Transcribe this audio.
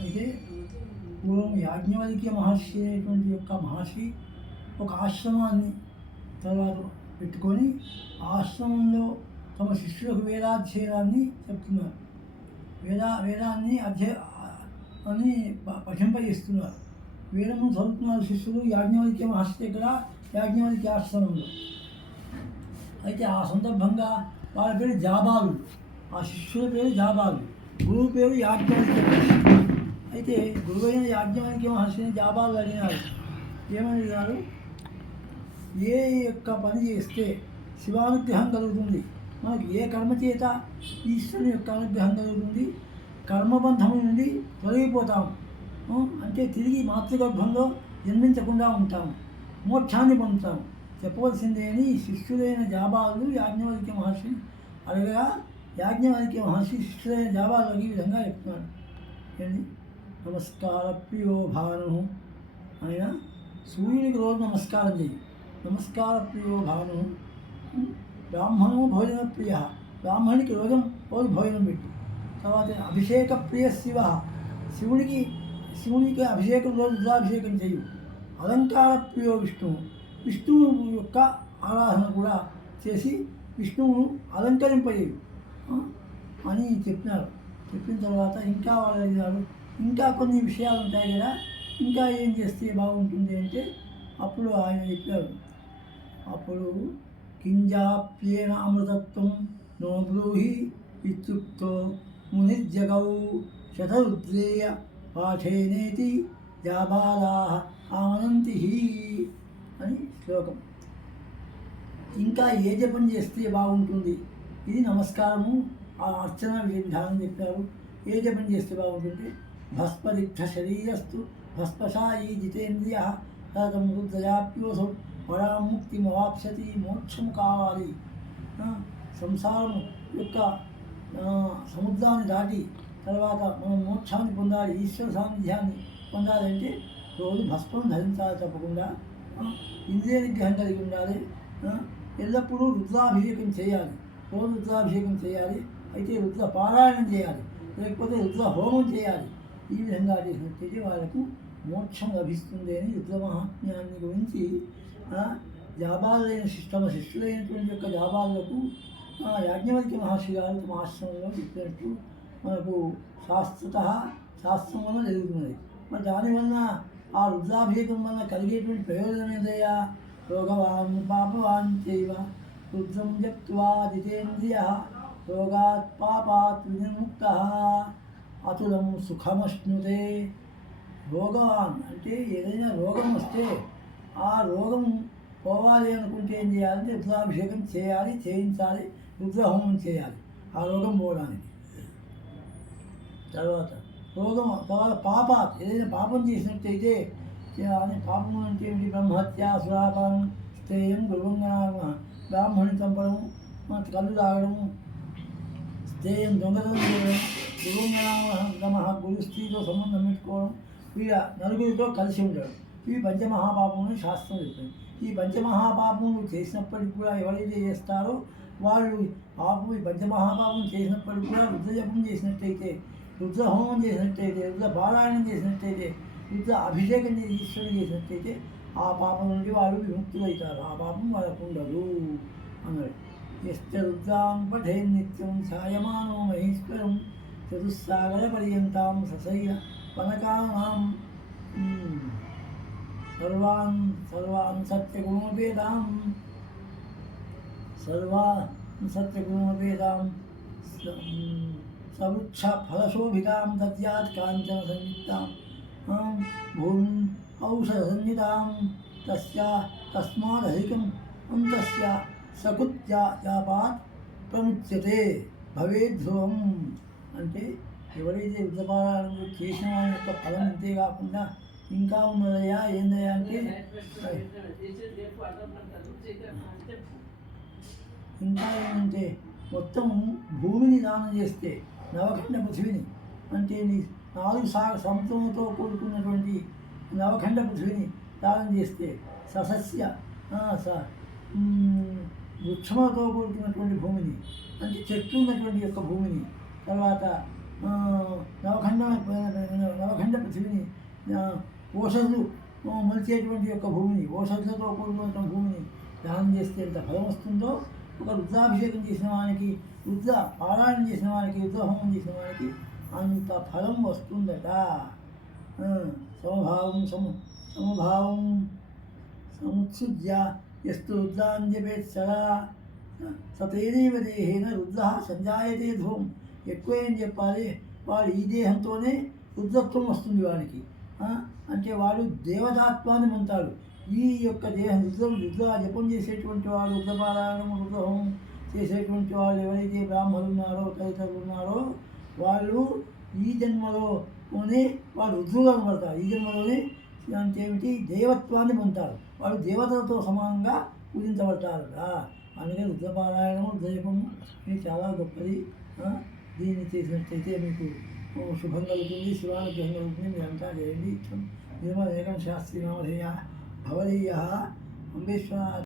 అయితే పూర్వం యాజ్ఞవల్క్య మహర్షి అనేటువంటి యొక్క మహర్షి ఒక ఆశ్రమాన్ని తర్వాత పెట్టుకొని ఆశ్రమంలో తమ శిష్యులకు వేదాధ్యయనాన్ని చెప్తున్నారు. వేదా వేదాన్ని అధ్యయ అని పఠింపజేస్తున్నారు. వేదము చదువుతున్నారు శిష్యులు యాజ్ఞవల్క్య మహర్షి దగ్గర యాజ్ఞవల్క్య ఆశ్రమంలో. అయితే ఆ సందర్భంగా వాళ్ళ పేరు జాబాలు. ఆ శిష్యుల పేరు జాబాలు. గురువు పేరు యాజ్ఞవల్క్య అయితే గురువైన యాజ్ఞవల్క్య మహర్షిని జాబాలు అడిగినారు. ఏమని అడిగారు ఏ యొక్క పని చేస్తే శివానుగ్రహం కలుగుతుంది? మనకి ఏ కర్మ చేత ఈశ్వరుని యొక్క అనుగ్రహం కలుగుతుంది? కర్మబంధం నుండి తొలగిపోతాము. అంటే తిరిగి మాతృగర్భంలో జన్మించకుండా ఉంటాము. మోక్షాన్ని పొందుతాము. చెప్పవలసిందే అని శిష్యులైన జాబాలు యాజ్ఞవల్క్య మహర్షిని అడగగా యాజ్ఞవల్క్య మహర్షి శిష్యులైన జాబాలు ఈ విధంగా చెప్తున్నాడు ఏంటి నమస్కార ప్రియో భాను ఆయన సూర్యునికి రోజు నమస్కారం చేయి నమస్కార ప్రియో భాను బ్రాహ్మణో భోజన ప్రియ బ్రాహ్మణికి రోజు రోజు భోజనం పెట్టు తర్వాత అభిషేక ప్రియ శివ శివునికి శివునికి అభిషేకం రోజు రుద్రాభిషేకం చేయు అలంకార ప్రియో విష్ణువు విష్ణువు యొక్క ఆరాధన కూడా చేసి విష్ణువును అలంకరింపజేయు ఆ, అని చెప్పినారు. చెప్పిన తర్వాత ఇంకా వాళ్ళు అడిగారు ఇంకా కొన్ని విషయాలు ఉంటాయి కదా ఇంకా ఏం చేస్తే బాగుంటుంది అంటే అప్పుడు ఆయన చెప్పారు. అప్పుడు కింజాప్యేన అమృతత్వం నో బ్రూహి ఇత్యుక్తో మునిర్జగౌ శతరుద్రేయ పాఠేనేతి జాబాలా ఆమనంతి అని శ్లోకం. ఇంకా ఏ జపం చేస్తే బాగుంటుంది? ఇది నమస్కారము ఆ అర్చన విధానం చెప్పారు ఏ జపం చేస్తే బాగుంటుంది? భస్మరిద్ధ శరీరస్తు భస్మశాయి జితేంద్రియ తదం రుద్రయాప్యోసం పరాముక్తి మవాప్సతి మోక్షము కావాలి సంసారం యొక్క సముద్రాన్ని దాటి తర్వాత మనం మోక్షాన్ని పొందాలి ఈశ్వర సాన్నిధ్యాన్ని పొందాలంటే రోజు భస్మం ధరించాలి తప్పకుండా. ఇంద్రియ నిగ్రహం కలిగి ఉండాలి. ఎల్లప్పుడూ రుద్రాభిషేకం చేయాలి. రోజు రుద్రాభిషేకం చేయాలి అయితే రుద్ర పారాయణం చేయాలి లేకపోతే రుద్ర హోమం చేయాలి. ఈ విధంగా చేసినట్టయితే వాళ్ళకు మోక్షం లభిస్తుంది అని రుద్ర మహాత్మ్యాన్ని గురించి జాబాలైన శిష్టమ శిష్యులైనటువంటి యొక్క జాబాలకు యాజ్ఞవల్కి మహర్షి గారు తమ ఆశ్రమంలో చెప్పినట్టు మనకు శాస్త్రత శాస్త్రం వల్ల జరుగుతున్నది. మరి దానివల్ల ఆ రుద్రాభిషేకం వల్ల కలిగేటువంటి ప్రయోజనం ఏదయ్యా? రోగవాన్ పాపవాన్ చైవ రుద్రం జప్త్వా జితేంద్రియ రోగాత్ పాపాత్ వినిర్ముక్త అతులం సుఖమశ్నుతే. రోగవాన్ అంటే ఏదైనా రోగం వస్తే ఆ రోగం పోవాలి అనుకుంటే ఏం చేయాలంటే రుద్రాభిషేకం చేయాలి చేయించాలి రుద్రహోమం చేయాలి ఆ రోగం పోవడానికి. తర్వాత రోగం తర్వాత పాపాత్ ఏదైనా పాపం చేసినట్టయితే అని పాపం అంటే ఏమిటి? బ్రహ్మహత్య సురాపానం స్థేయం గురువంగా బ్రాహ్మణి చంపడం మన కళ్ళు తాగడము స్థేయం దొంగతనం చేయడం గురువంగా గురు స్త్రీతో సంబంధం పెట్టుకోవడం ఇలా నలుగురితో కలిసి ఉండడం. ఈ పంచమహాపాపములు శాస్త్రం చెప్పింది. ఈ పంచమహాపాపములు చేసినప్పటికి కూడా ఎవరైతే చేస్తారో వాళ్ళు పాపం ఈ పంచమహాపాపం చేసినప్పటికి కూడా రుద్రజపం చేసినట్టయితే రుద్రహోమం చేసినట్టయితే రుద్ర పారాయణం చేసినట్టయితే రుద్ర అభిషేకం చేసి ఈశ్వరుడు చేసినట్టయితే ఆ పాపం నుండి వాళ్ళు విముక్తులవుతారు ఆ పాపం వాళ్ళకు ఉండదు. అన్నాడు. ఎస్త పఠే నిత్యం ఛాయమానో మహేశ్వరం చతుస్సాగర పర్యంతం ససైన వనకానాం. సర్వాన్ సర్వాన్ సత్యగుణోపేదాం సర్వాన్ సత్యగుణోపేదాం సవృక్ష ఫలశోభితాం దద్యాత్ కాంచన సంయుక్తాం. భూమి ఔషధసంయుతాం తస్య తస్మాదధికం అంతస్య సకుత్యా యాపాత్ ప్రముచ్యతే భవేద్ధ్రువం అంటే ఎవరైతే యుద్ధపారాయణం చేసిన వారి యొక్క ఫలం ఇంతే కాకుండా ఇంకా ఉన్నదయ్యా ఏందయ్యా అంటే ఇంకా ఏమంటే మొత్తం భూమిని దానం చేస్తే నవఖండ పృథివిని అంటే నాలుగు సాగ సముద్రంతో కూడుకున్నటువంటి నవఖండ పృథ్వీని దానం చేస్తే ససస్య స వృక్షమతో వృక్షములతో కూడుకున్నటువంటి భూమిని అంటే చెట్లు ఉన్నటువంటి యొక్క భూమిని తర్వాత ఆ, నవఖండ నవఖండ ఓషధులు మలిచేటువంటి యొక్క భూమిని ఓషధులతో కూడుకున్న భూమిని దానం చేస్తే ఎంత ఫలం వస్తుందో ఒక రుద్రాభిషేకం చేసిన వానికి రుద్ర పారాయణం చేసిన వానికి రుద్రహోమం చేసిన వానికి అంత ఫలం వస్తుందట. సమభావం సమ సమభావం సముత్సుజ్య ఎస్తు రుద్రాంజపేత్ సదా సతేనైవ దేహేన రుద్ర సంజాయతే ధ్రువం. ఎక్కువ ఏం చెప్పాలి. వాడు ఈ దేహంతోనే రుద్రత్వం వస్తుంది వాడికి. అంటే వాడు దేవతాత్వాన్ని పొందుతాడు. ఈ యొక్క దేహం రుద్రం రుద్ర జపం చేసేటువంటి వాడు రుద్రపారాయణం రుద్రహం చేసేటువంటి వాళ్ళు ఎవరైతే బ్రాహ్మణులు ఉన్నారో తదితరులు ఉన్నారో వాళ్ళు ఈ జన్మలోనే వాడు రుద్రులుగా పడతారు ఈ జన్మలోనే అంటే ఏమిటి? దేవత్వాన్ని పొందుతారు వాడు దేవతలతో సమానంగా పూజించబడతారు అందుకే రుద్రపారాయణము దైవము ఇది చాలా గొప్పది. దీన్ని చేసినట్లయితే మీకు శుభం కలుగుతుంది. శివానుగ్రహం కలుగుతుంది. మీరంతా చేయండి. నిర్మల ఏకం శాస్త్రి నామధేయ. భవదీయ. అంబేశ్వర